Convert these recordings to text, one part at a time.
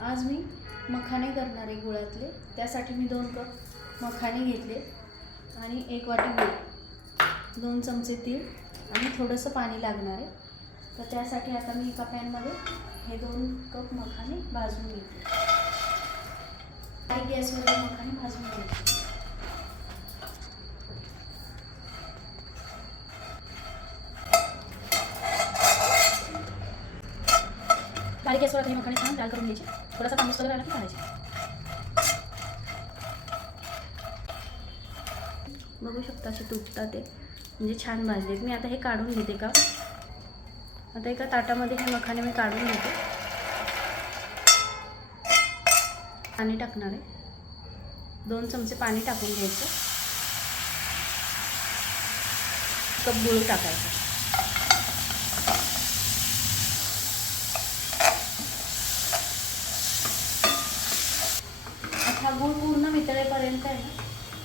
आज मी मखाणे करणार आहे गुळातले. त्यासाठी मी 2 कप मखाणे घेतले आणि 1 वाटी गूळ, 2 चमचे तीळ आणि थोडंसं पाणी लागणार आहे. तर त्यासाठी आता मी एका पॅनमध्ये हे 2 कप मखाणे भाजून घेते. गॅसवर मखाणे भाजून घेते. बारीक गॅसवर हे मखाणे छान लाल करून घ्यायचे. थोडासा तांबूस कलर आला की काढायचे. बघू शकता असे तुटतात ते, म्हणजे छान भाजलेत. मी आता हे काढून घेते का. आता एका ताटामध्ये हे मखाणे मी काढून घेते. पाणी टाकणार आहे. 2 चमचे पाणी टाकून घ्यायचं. कप गूळ टाकायचं. हा गूळ पूर्ण वितळेपर्यंत आहे ना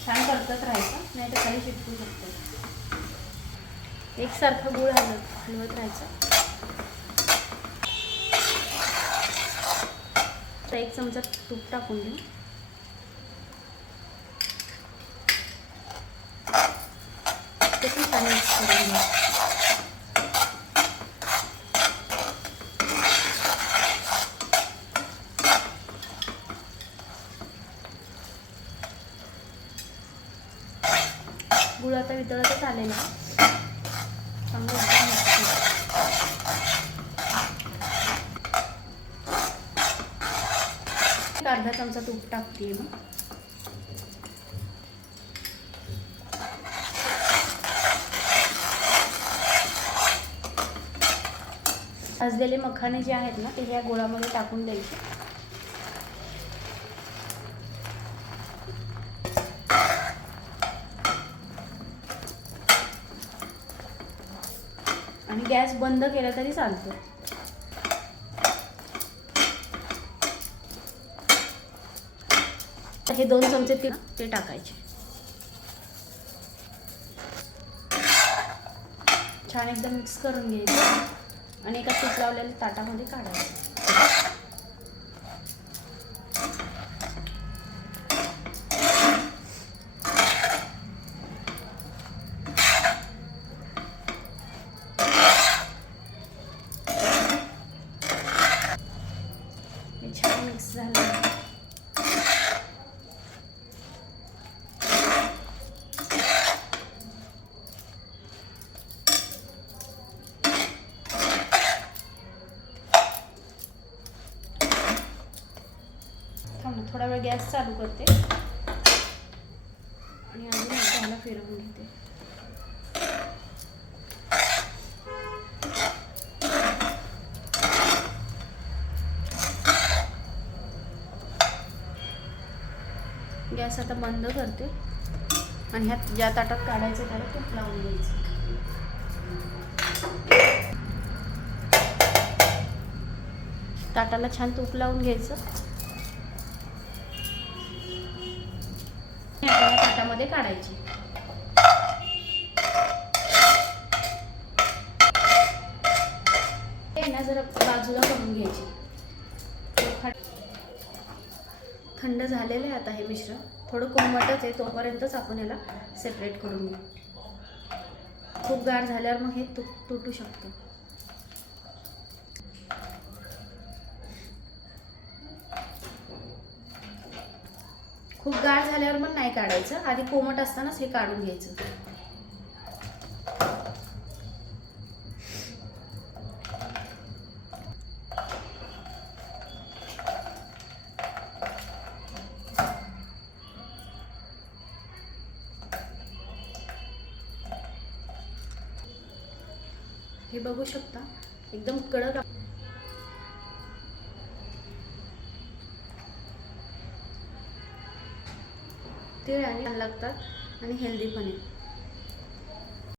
छान परतत राहायचं, नाही तर खाली चिटकू शकतो. एकसारखं गूळ हलवत राहायचं. तर 1 चमचा तूप टाकून घेऊ. ते पण छान मिक्स करून घेऊ. गुळ आता वितळतच आलेला आहे. चांगलं एकदम मस्त. अर्धा चमचा तूप टाकते मग. भाजलेले मखाणे जे आहेत ना ते या गुळामध्ये टाकून द्यायचे. आणि गॅस बंद केला तरी चालतो. हे 2 चमचे ते टाकायचे. छान एकदम मिक्स करून घ्यायचं आणि एका तूप लावलेल्या ताटामध्ये काढायचं. हे छान मिक्स झालं. थोडा वेळ गॅस चालू करते आणि अजून एकदा फिरवून घेते. गॅस आता बंद करते आणि ह्यात ज्या ताटात काढायचं त्याला तूप लावून द्यायचं. ताटाला छान तूप लावून घ्यायचं. ताटामध्ये काढायची. जरा बाजूला करून घ्यायची. थंड झालेलं आहे आता हे मिश्रण. थोडं कोमटच आहे, तोपर्यंतच आपण याला सेपरेट करून घेऊ. खूप गार झाल्यावर मग हे तुटू शकतं. खूप गार झाल्यावर पण नाही काढायचं, आधी कोमट असतानाच हे काढून घ्यायचं. हे बघू शकता एकदम कडक तीळ आणि लागतात आणि हेल्दी पण आहे.